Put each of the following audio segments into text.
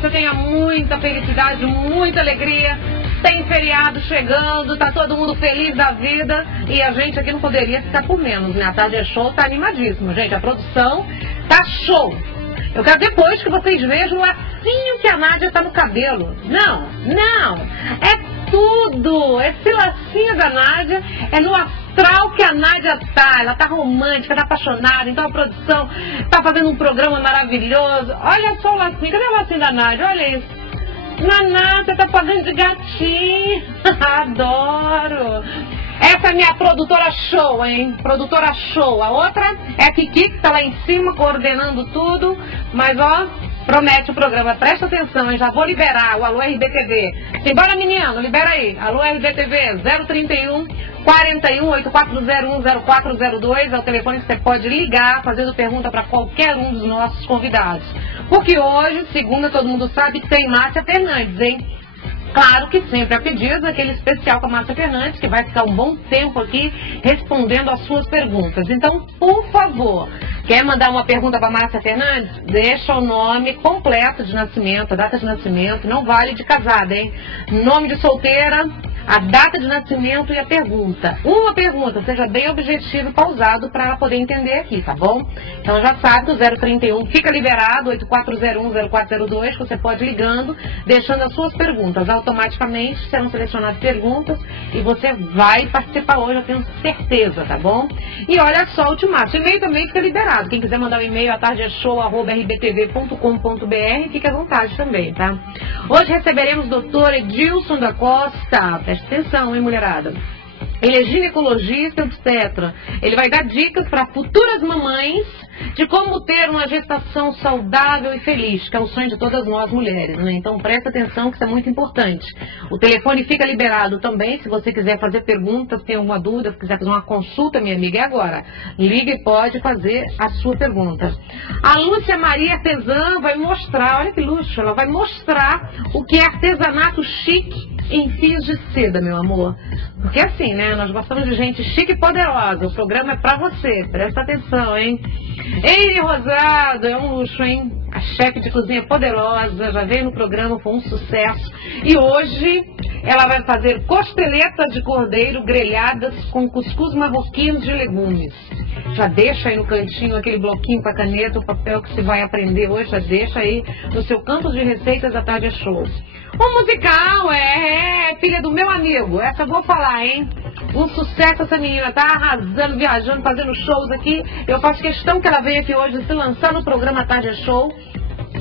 você tenha muita felicidade, muita alegria. Tem feriado chegando, tá todo mundo feliz da vida. E a gente aqui não poderia ficar por menos, né? A Tarde é Show tá animadíssimo, gente. A produção tá show. Eu quero depois que vocês vejam o lacinho que a Nádia tá no cabelo. Não, não. É tudo. Esse lacinho da Nádia é no astral que a Nádia tá. Ela tá romântica, tá apaixonada. Então a produção tá fazendo um programa maravilhoso. Olha só o lacinho. Cadê o lacinho da Nádia? Olha isso. Naná, você tá pagando de gatinho. Adoro. Essa é minha produtora show, hein? Produtora show. A outra é a Kiki, que tá lá em cima coordenando tudo. Mas, ó, promete o programa. Presta atenção, hein? Já vou liberar o Alô RBTV. Simbora, menino, libera aí. Alô RBTV 031 41 8401 0402. É o telefone que você pode ligar fazendo pergunta para qualquer um dos nossos convidados. Porque hoje, segunda, todo mundo sabe, tem Márcia Fernandes, hein? Claro que sempre a pedido, aquele especial com a Márcia Fernandes, que vai ficar um bom tempo aqui respondendo as suas perguntas. Então, por favor, quer mandar uma pergunta para a Márcia Fernandes? Deixa o nome completo de nascimento, a data de nascimento, não vale de casada, hein? Nome de solteira, a data de nascimento e a pergunta. Uma pergunta, seja bem objetivo e pausado para ela poder entender aqui, tá bom? Então já sabe que o 031 fica liberado, 8401-0402, que você pode ir ligando, deixando as suas perguntas. Automaticamente serão selecionadas perguntas e você vai participar hoje, eu tenho certeza, tá bom? E olha só o ultimato, o e-mail também fica liberado. Quem quiser mandar um e-mail, atardeshow@rbtv.com.br, fique à vontade também, tá? Hoje receberemos o Dr. Edilson da Costa. Presta atenção, hein, mulherada? Ele é ginecologista e obstetra. Ele vai dar dicas para futuras mamães de como ter uma gestação saudável e feliz, que é o sonho de todas nós mulheres, né? Então presta atenção que isso é muito importante. O telefone fica liberado também, se você quiser fazer perguntas, tem alguma dúvida, se quiser fazer uma consulta, minha amiga, é agora. Liga e pode fazer a sua pergunta. A Lúcia Maria Artesã vai mostrar, olha que luxo, ela vai mostrar o que é artesanato chique em fios de seda, meu amor. Porque assim, né, nós gostamos de gente chique e poderosa. O programa é pra você, presta atenção, hein? Eire Rosado, é um luxo, hein? A chefe de cozinha poderosa, já veio no programa, foi um sucesso. E hoje ela vai fazer costeletas de cordeiro grelhadas com cuscuz marroquino de legumes. Já deixa aí no cantinho aquele bloquinho com a caneta, o papel que você vai aprender hoje, já deixa aí no seu campo de receitas da Tarde Show. O musical é filha do meu amigo, essa eu vou falar, hein? Um sucesso essa menina, tá arrasando, viajando, fazendo shows aqui. Eu faço questão que ela venha aqui hoje se lançar no programa Tarde Show,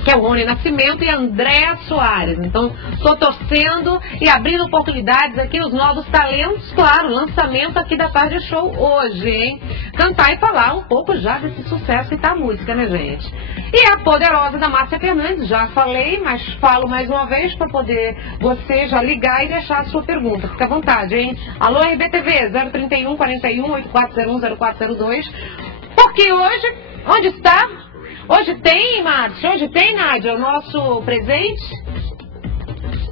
que é o Rony Nascimento e Andréa Soares. Então, estou torcendo e abrindo oportunidades aqui, os novos talentos, claro, lançamento aqui da Tarde Show hoje, hein? Cantar e falar um pouco já desse sucesso que tá a música, né, gente? E a poderosa da Márcia Fernandes, já falei, mas falo mais uma vez para poder você já ligar e deixar a sua pergunta. Fica à vontade, hein? Alô, RBTV, 031 41 8401 0402. Porque hoje, onde está? Hoje tem, Márcia? Hoje tem, Nádia, o nosso presente?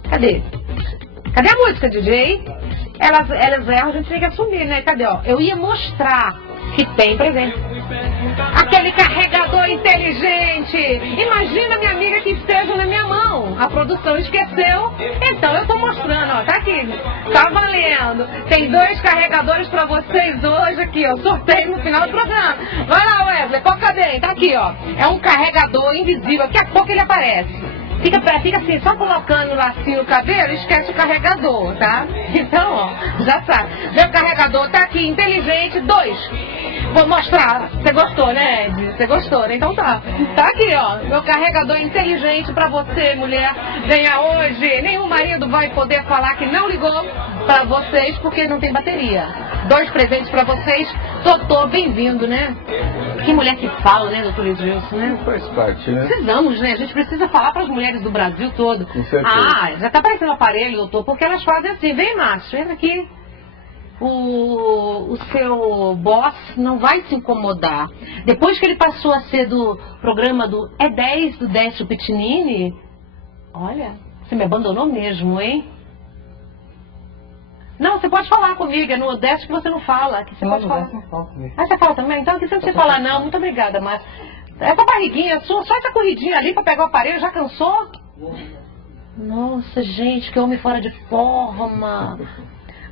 Cadê? Cadê a música, DJ? Elas erram, a gente tem que assumir, né? Cadê, ó? Eu ia mostrar que tem presente. Aquele carregador inteligente. Imagina, minha amiga, que esteja na minha mão. A produção esqueceu. Então eu tô mostrando, ó. Tá aqui. Tá valendo. Tem 2 carregadores pra vocês hoje aqui, ó. Sorteio no final do programa. Vai lá, Wesley. Qual cadê? Tá aqui, ó. É um carregador invisível. Daqui a pouco ele aparece. Fica assim, só colocando o lacinho no cabelo, esquece o carregador, tá? Então, ó, já sabe. Meu carregador tá aqui, inteligente, 2. Vou mostrar. Você gostou, né, Ed? Você gostou, né? Então tá. Tá aqui, ó. Meu carregador inteligente pra você, mulher. Venha hoje. Nenhum marido vai poder falar que não ligou pra vocês porque não tem bateria. 2 presentes pra vocês. Totô, bem-vindo, né? Que mulher que fala, né, doutor Edilson, né? Faz parte, né? Precisamos, né? A gente precisa falar para as mulheres do Brasil todo. Com certeza. Ah, já tá aparecendo o aparelho, doutor, porque elas fazem assim. Vem, Márcio, entra aqui. O seu boss não vai se incomodar. Depois que ele passou a ser do programa do E10 do Décio Pitinini, olha, você me abandonou mesmo, hein? Não, você pode falar comigo, é no Décio que você não fala. Que você não, pode não falar. Ah, você fala também? Então aqui você não precisa falar não, muito obrigada, mas essa barriguinha sua, só essa corridinha ali pra pegar o aparelho, já cansou? Nossa, gente, que homem fora de forma.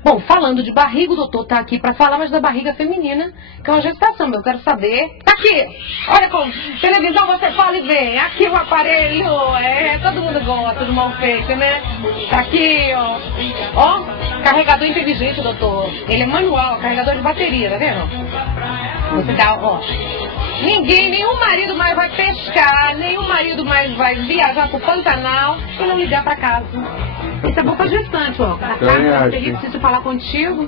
Bom, falando de barriga, o doutor tá aqui para falar, mas da barriga feminina, que é uma gestação. Eu quero saber. Tá aqui! Olha como televisão você fala e vê. Aqui o aparelho. Todo mundo gosta do mal feito, né? Tá aqui, ó. Ó, carregador inteligente, doutor. Ele é manual, carregador de bateria, tá vendo? Você dá, ó. Nenhum marido mais vai pescar, nenhum marido mais vai viajar pro Pantanal e não ligar pra casa. Isso é bom pra gestante, ó. A casa, preciso falar contigo.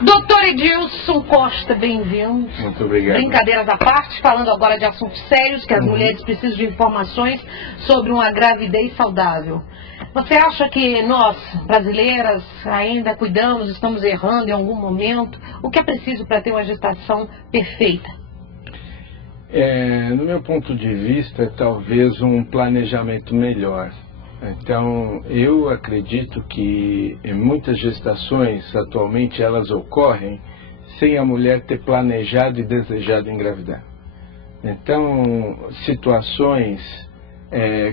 Doutor Edilson Costa, bem-vindo. Muito obrigado. Brincadeiras à parte, falando agora de assuntos sérios, que as mulheres precisam de informações sobre uma gravidez saudável. Você acha que nós, brasileiras, ainda cuidamos, estamos errando em algum momento? O que é preciso para ter uma gestação perfeita? No meu ponto de vista, talvez um planejamento melhor. Então, eu acredito que muitas gestações, atualmente, elas ocorrem sem a mulher ter planejado e desejado engravidar. Então, situações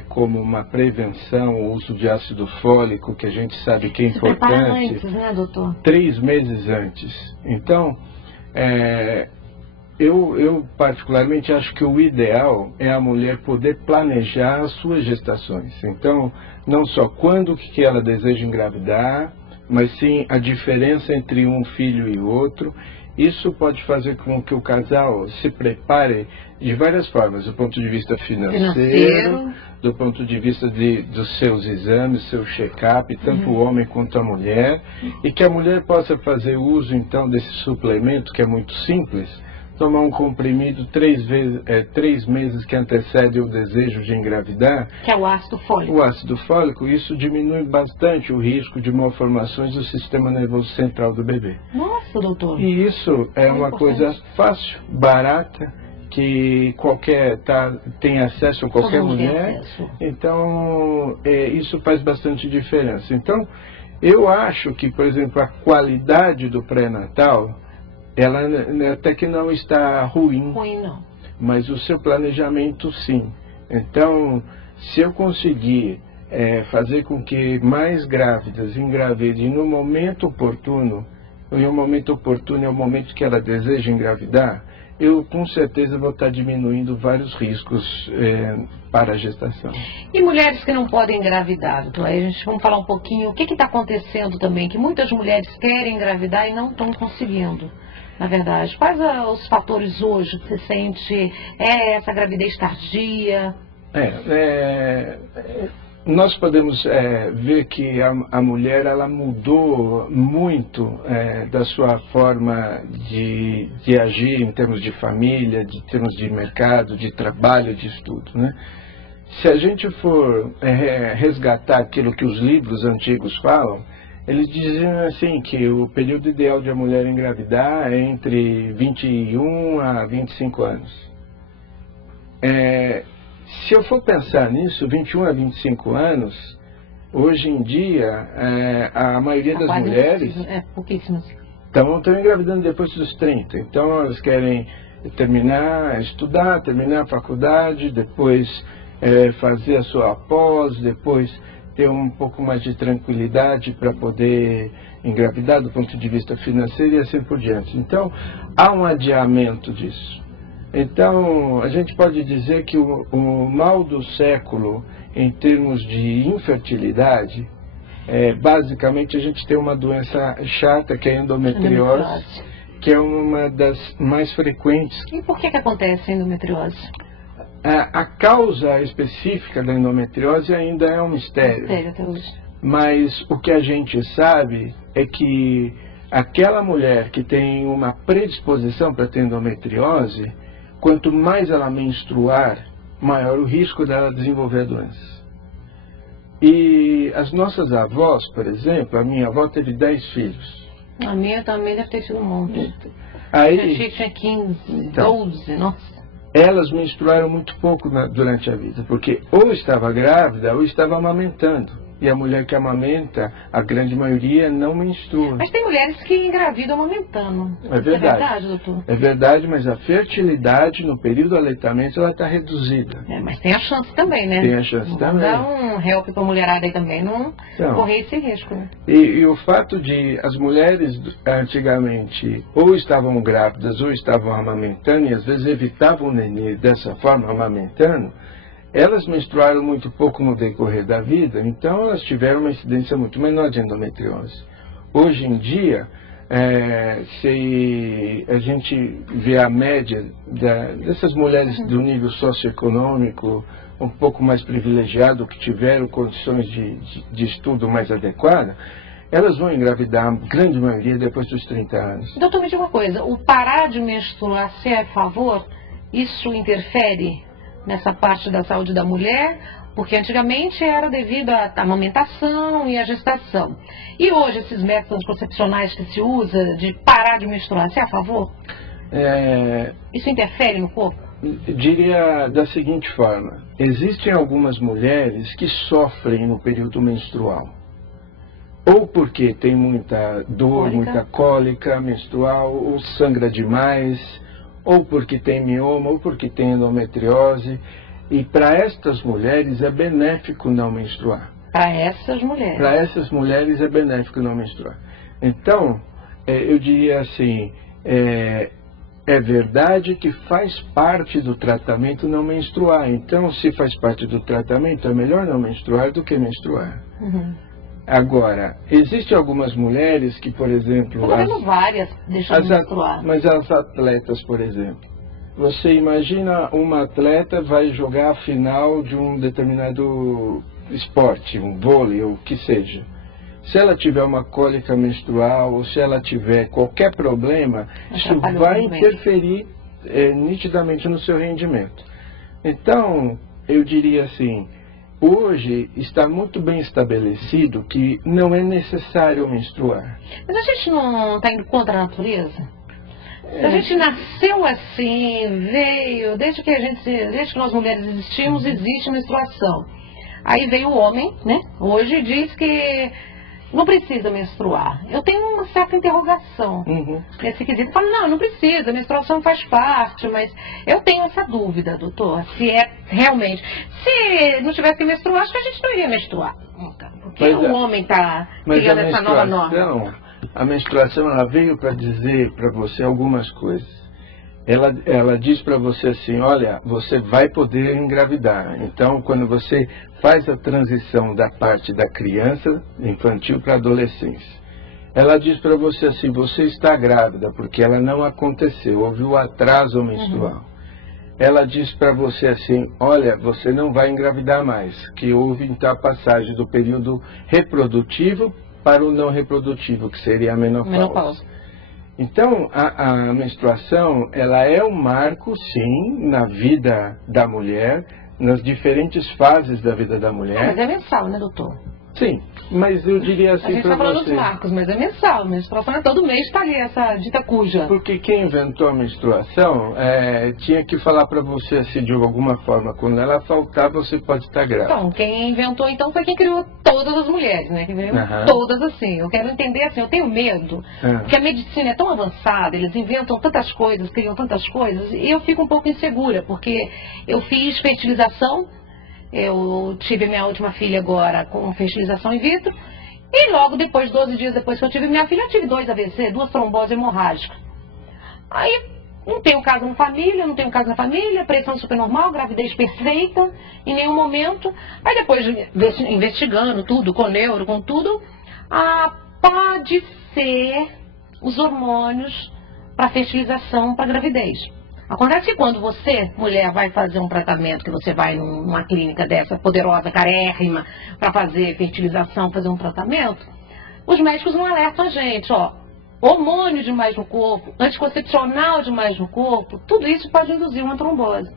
como uma prevenção, o uso de ácido fólico, que a gente sabe que é importante, antes, né, doutor? 3 meses antes. Então, eu particularmente acho que o ideal é a mulher poder planejar as suas gestações. Então, não só quando que ela deseja engravidar, mas sim a diferença entre um filho e outro. Isso pode fazer com que o casal se prepare de várias formas, do ponto de vista financeiro, do ponto de vista dos seus exames, seu check-up, tanto o homem quanto a mulher, e que a mulher possa fazer uso, então, desse suplemento, que é muito simples, tomar um comprimido 3 meses que antecede o desejo de engravidar. Que é o ácido fólico. O ácido fólico, isso diminui bastante o risco de malformações do sistema nervoso central do bebê. Nossa, doutor. E isso é uma coisa fácil, barata, que tem acesso a qualquer mulher. Então, isso faz bastante diferença. Então, eu acho que, por exemplo, a qualidade do pré-natal, ela até que não está ruim, não. Mas o seu planejamento sim. Então, se eu conseguir fazer com que mais grávidas engravidem no momento oportuno, e o momento oportuno é o momento que ela deseja engravidar, eu com certeza vou estar diminuindo vários riscos para a gestação. E mulheres que não podem engravidar, doutor? Aí a gente vamos falar um pouquinho o que está acontecendo também, que muitas mulheres querem engravidar e não estão conseguindo. Na verdade, quais os fatores hoje que você sente? Essa gravidez tardia? Nós podemos ver que a mulher ela mudou muito da sua forma de agir em termos de família, de termos de mercado, de trabalho, de estudo, né? Se a gente for resgatar aquilo que os livros antigos falam, eles diziam assim que o período ideal de a mulher engravidar é entre 21 a 25 anos. Se eu for pensar nisso, 21 a 25 anos, hoje em dia, a maioria das mulheres estão engravidando depois dos 30. Então, elas querem estudar, terminar a faculdade, depois fazer a sua pós, depois ter um pouco mais de tranquilidade para poder engravidar do ponto de vista financeiro e assim por diante. Então, há um adiamento disso. Então, a gente pode dizer que o mal do século, em termos de infertilidade, basicamente a gente tem uma doença chata, que é a endometriose, que é uma das mais frequentes. E por que acontece a endometriose? A causa específica da endometriose ainda é um mistério. Até hoje. Mas o que a gente sabe é que aquela mulher que tem uma predisposição para ter endometriose, quanto mais ela menstruar, maior o risco dela desenvolver a doença. E as nossas avós, por exemplo, a minha avó teve 10 filhos. A minha também deve ter sido um monte. Aí, tinha 15, 12, nossa. Elas menstruaram muito pouco durante a vida, porque ou estava grávida ou estava amamentando. E a mulher que amamenta, a grande maioria não menstrua. Mas tem mulheres que engravidam amamentando. É verdade. É verdade, doutor? É verdade, mas a fertilidade no período do aleitamento, ela está reduzida. Mas tem a chance também, né? Tem a chance também. Dá um help para a mulherada aí também, não correr esse risco. Né? E o fato de as mulheres antigamente ou estavam grávidas ou estavam amamentando, e às vezes evitavam o nenê dessa forma, amamentando, elas menstruaram muito pouco no decorrer da vida, então elas tiveram uma incidência muito menor de endometriose. Hoje em dia, se a gente vê a média dessas mulheres do nível socioeconômico um pouco mais privilegiado, que tiveram condições de estudo mais adequadas, elas vão engravidar, a grande maioria, depois dos 30 anos. Doutor, me diga uma coisa, o parar de menstruar, se é a favor, isso interfere nessa parte da saúde da mulher? Porque antigamente era devido à amamentação e à gestação. E hoje esses métodos anticoncepcionais que se usa de parar de menstruar, você é a favor? Isso interfere no corpo? Diria da seguinte forma, existem algumas mulheres que sofrem no período menstrual. Ou porque tem muita dor, muita cólica menstrual, ou sangra demais, ou porque tem mioma, ou porque tem endometriose. E para estas mulheres é benéfico não menstruar. Para essas mulheres? Para essas mulheres é benéfico não menstruar. Então, eu diria assim, é verdade que faz parte do tratamento não menstruar. Então, se faz parte do tratamento, é melhor não menstruar do que menstruar. Uhum. Agora, existem algumas mulheres que, por exemplo... Pelo menos várias deixam de menstruar. Mas as atletas, por exemplo. Você imagina uma atleta vai jogar a final de um determinado esporte, um vôlei ou o que seja. Se ela tiver uma cólica menstrual ou se ela tiver qualquer problema, isso vai interferir nitidamente no seu rendimento. Então, eu diria assim, hoje está muito bem estabelecido que não é necessário menstruar. Mas a gente não está indo contra a natureza? A gente nasceu assim, veio, desde que nós mulheres existimos, existe menstruação. Aí veio o homem, né? Hoje diz que não precisa menstruar. Eu tenho uma certa interrogação nesse quesito. Eu falo, não precisa, a menstruação faz parte, mas eu tenho essa dúvida, doutor, se é realmente. Se não tivesse que menstruar, acho que a gente não iria menstruar. Porque o homem está criando essa nova norma. A menstruação, ela veio para dizer para você algumas coisas. Ela diz para você assim, olha, você vai poder engravidar. Então, quando você faz a transição da parte da criança, infantil, para a adolescência, ela diz para você assim, você está grávida, porque ela não aconteceu, houve o atraso menstrual. Ela diz para você assim, olha, você não vai engravidar mais, que houve então a passagem do período reprodutivo para o não reprodutivo, que seria a menopausa. Então, a menstruação, ela é um marco, sim, na vida da mulher, nas diferentes fases da vida da mulher. Mas é mensal, né, doutor? Sim, mas eu diria assim para você... A gente está falando dos marcos, mas é mensal. A menstruação é todo mês, está ali essa dita cuja. Porque quem inventou a menstruação tinha que falar para você assim, de alguma forma, quando ela faltar, você pode estar grávida. Então, quem inventou então foi quem criou todas as mulheres, né? Que veio todas assim. Eu quero entender assim, eu tenho medo, porque a medicina é tão avançada, eles inventam tantas coisas, criam tantas coisas, e eu fico um pouco insegura, porque eu fiz fertilização. Eu tive minha última filha agora com fertilização in vitro. E logo depois, 12 dias depois que eu tive minha filha, eu tive 2 AVC, 2 tromboses hemorrágicas. Aí não tenho caso na família, pressão super normal, gravidez perfeita, em nenhum momento. Aí depois, investigando tudo, com neuro, com tudo, pode ser os hormônios para fertilização, para gravidez. Acontece que quando você, mulher, vai fazer um tratamento, que você vai numa clínica dessa poderosa, carérrima, para fazer fertilização, fazer um tratamento, os médicos não alertam a gente, hormônio demais no corpo, anticoncepcional demais no corpo, tudo isso pode induzir uma trombose.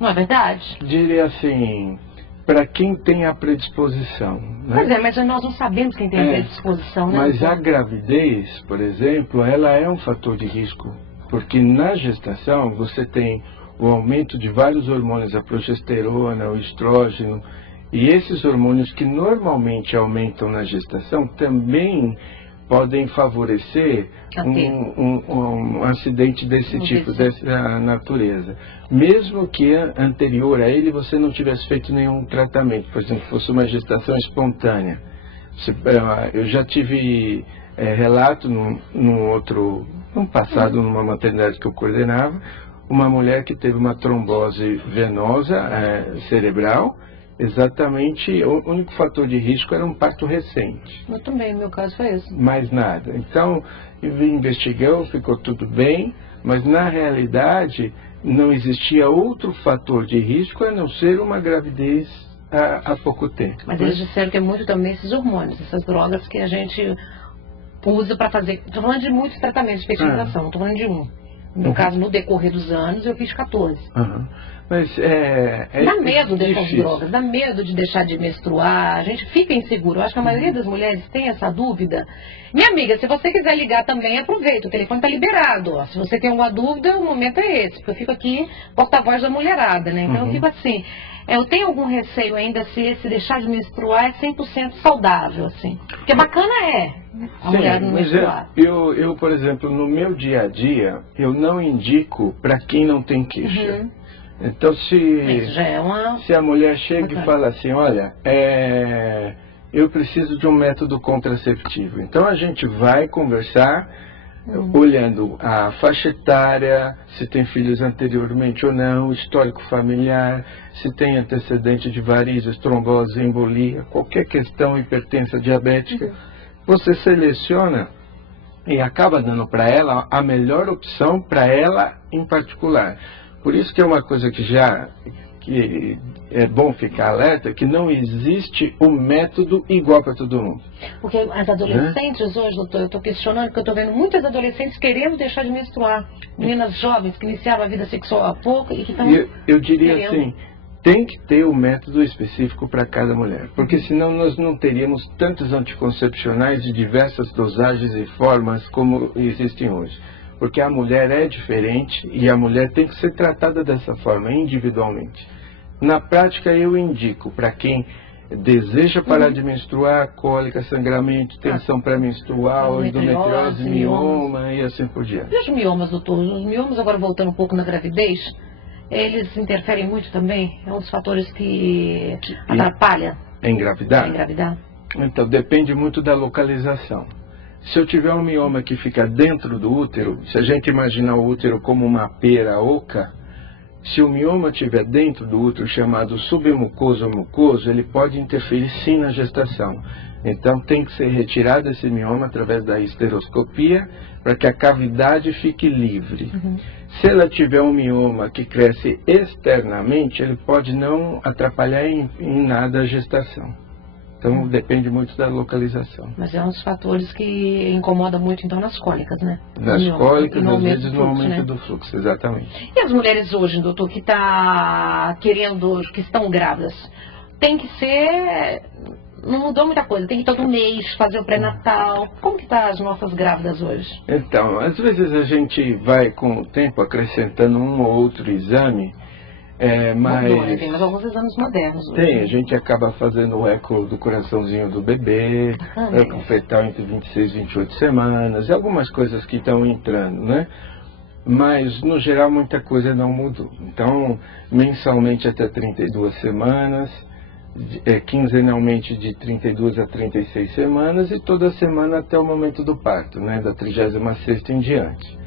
Não é verdade? Diria assim, para quem tem a predisposição. Né? Pois é, mas nós não sabemos quem tem a predisposição, né? Mas a gravidez, por exemplo, ela é um fator de risco. Porque na gestação você tem o aumento de vários hormônios, a progesterona, o estrógeno, E esses hormônios que normalmente aumentam na gestação também podem favorecer um acidente desse tipo, dessa natureza. Mesmo que anterior a ele você não tivesse feito nenhum tratamento, por exemplo, fosse uma gestação espontânea. Eu já tive relato no passado, numa maternidade que eu coordenava, uma mulher que teve uma trombose venosa cerebral. Exatamente, o único fator de risco era um parto recente. Eu também, no meu caso foi isso. Mais nada. Então, investigou, ficou tudo bem, mas na realidade não existia outro fator de risco a não ser uma gravidez há pouco tempo. Mas eles disseram que é muito também esses hormônios, essas drogas que a gente usa para fazer. Estou falando de muitos tratamentos de fertilização, não estou falando de um. No meu caso, no decorrer dos anos, eu fiz 14. Mas dá medo dessas drogas, dá medo de deixar de menstruar, a gente fica inseguro. Eu acho que a maioria das mulheres tem essa dúvida. Minha amiga, se você quiser ligar também, aproveita, o telefone está liberado. Ó. Se você tem alguma dúvida, o momento é esse, porque eu fico aqui porta-voz da mulherada, né? Então eu fico assim, eu tenho algum receio ainda se esse deixar de menstruar é 100% saudável, assim. Porque bacana a mulher não menstruar. Eu, por exemplo, no meu dia a dia, eu não indico para quem não tem queixa. Então, se a mulher chega e fala assim, olha, eu preciso de um método contraceptivo. Então, a gente vai conversar olhando a faixa etária, se tem filhos anteriormente ou não, histórico familiar, se tem antecedente de varizes, trombose, embolia, qualquer questão, hipertensa, diabética. Você seleciona e acaba dando para ela a melhor opção para ela em particular. Por isso que é uma coisa que é bom ficar alerta, que não existe um método igual para todo mundo. Porque as adolescentes hoje, doutor, eu estou questionando, porque eu estou vendo muitas adolescentes querendo deixar de menstruar. Meninas jovens que iniciaram a vida sexual há pouco e que estão eu diria assim, tem que ter um método específico para cada mulher. Porque senão nós não teríamos tantos anticoncepcionais de diversas dosagens e formas como existem hoje. Porque a mulher é diferente e a mulher tem que ser tratada dessa forma, individualmente. Na prática, eu indico para quem deseja parar de menstruar, cólica, sangramento, tensão pré-menstrual, endometriose, mioma e assim por diante. E os miomas, doutor? Os miomas, agora voltando um pouco na gravidez, eles interferem muito também? É um dos fatores que atrapalha engravidar? Então, depende muito da localização. Se eu tiver um mioma que fica dentro do útero, se a gente imaginar o útero como uma pera oca, se o mioma estiver dentro do útero, chamado submucoso ou mucoso, ele pode interferir sim na gestação. Então tem que ser retirado esse mioma através da esteroscopia para que a cavidade fique livre. Se ela tiver um mioma que cresce externamente, ele pode não atrapalhar em nada a gestação. Então depende muito da localização. Mas é um dos fatores que incomoda muito então nas cólicas, né? Nas cólicas, às vezes no aumento do fluxo, exatamente. E as mulheres hoje, doutor, que estão grávidas, tem que ser... Não mudou muita coisa, tem que ir todo mês fazer o pré-natal. Como que tá as nossas grávidas hoje? Então, às vezes a gente vai com o tempo acrescentando um ou outro exame. Mas tem mais alguns exames modernos. Tem, a gente acaba fazendo o eco do coraçãozinho do bebê, eco fetal entre 26 e 28 semanas, e algumas coisas que estão entrando, né? Mas, no geral, muita coisa não mudou. Então, mensalmente até 32 semanas, quinzenalmente de 32 a 36 semanas, e toda semana até o momento do parto, né? Da 36ª em diante.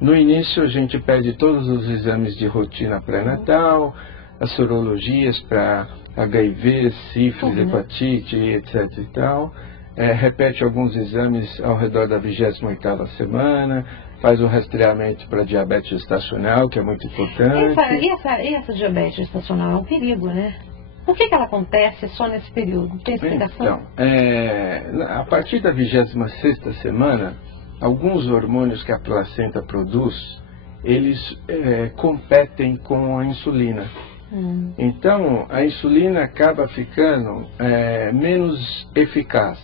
No início a gente pede todos os exames de rotina pré-natal, as sorologias para HIV, sífilis, hepatite, etc. e tal. Repete alguns exames ao redor da 28ª semana, faz o rastreamento para diabetes gestacional, que é muito importante. E essa diabetes gestacional é um perigo, né? Por que ela acontece só nesse período? Tem explicação? Então, a partir da 26ª semana, alguns hormônios que a placenta produz, eles competem com a insulina. Então, a insulina acaba ficando menos eficaz.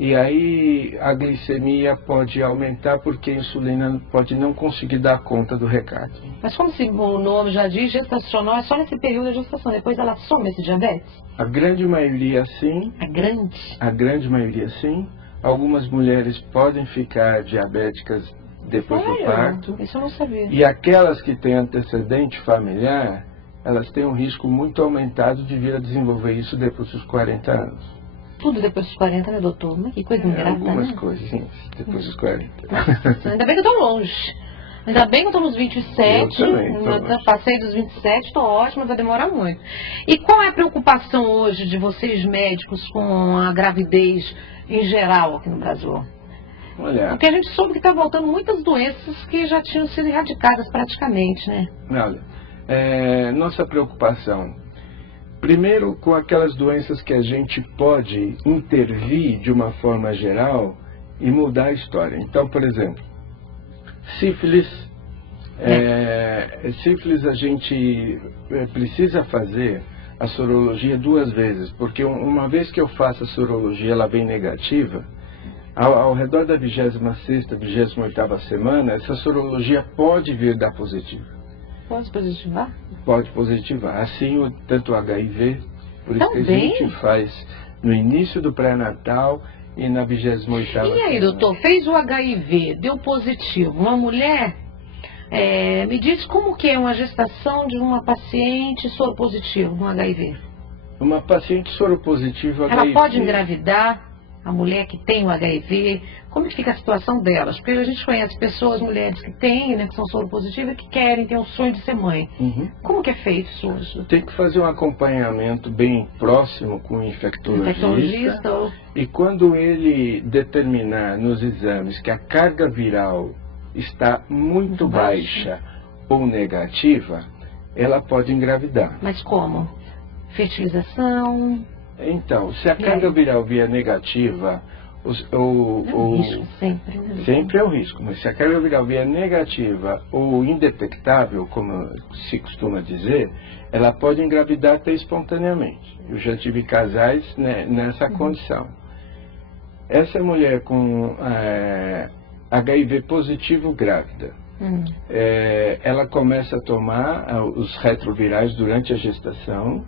E aí a glicemia pode aumentar porque a insulina pode não conseguir dar conta do recado. Mas como o nome já diz, gestacional é só nesse período da gestação, depois ela some esse diabetes? A grande maioria sim. A grande? A grande maioria sim. Algumas mulheres podem ficar diabéticas depois do parto. Isso eu não sabia. E aquelas que têm antecedente familiar, elas têm um risco muito aumentado de vir a desenvolver isso depois dos 40 anos. Tudo depois dos 40, né, doutor? Mas que coisa ingrata, algumas né? coisinhas depois dos 40. Nossa, ainda bem que eu estou longe. Ainda bem que eu estou nos 27. Eu também, passei dos 27, estou ótima, vai demorar muito. E qual é a preocupação hoje de vocês médicos com a gravidez em geral aqui no Brasil? Olha, porque a gente soube que está voltando muitas doenças que já tinham sido erradicadas praticamente, né? Olha, nossa preocupação, primeiro com aquelas doenças que a gente pode intervir de uma forma geral e mudar a história. Então, por exemplo, sífilis. Sífilis a gente precisa fazer a sorologia 2 vezes, porque uma vez que eu faço a sorologia, ela vem negativa, ao redor da 26ª, 28ª semana, essa sorologia pode vir dar positivo. Pode positivar? Pode positivar. Assim, tanto o HIV, por isso Também? que a gente faz no início do pré-natal e na 28ª semana. E aí, doutor, fez o HIV, deu positivo. Uma mulher, me diz como que é uma gestação de uma paciente soropositiva no HIV? Uma paciente soropositiva Ela HIV... pode engravidar? A mulher que tem o HIV, como que fica a situação delas? Porque a gente conhece pessoas, mulheres que têm, né, que são soropositivas, que querem, têm o sonho de ser mãe. Como que é feito isso hoje? Tem que fazer um acompanhamento bem próximo com o infectologista. E quando ele determinar nos exames que a carga viral está muito baixa ou negativa, ela pode engravidar. Mas como? Fertilização? Então, se a carga viral vier negativa, é um risco sempre, né? Sempre é um risco, mas se a carga viral vier negativa ou indetectável, como se costuma dizer, ela pode engravidar até espontaneamente. Eu já tive casais, né, nessa condição. Essa mulher com HIV positivo grávida, ela começa a tomar os retrovirais durante a gestação.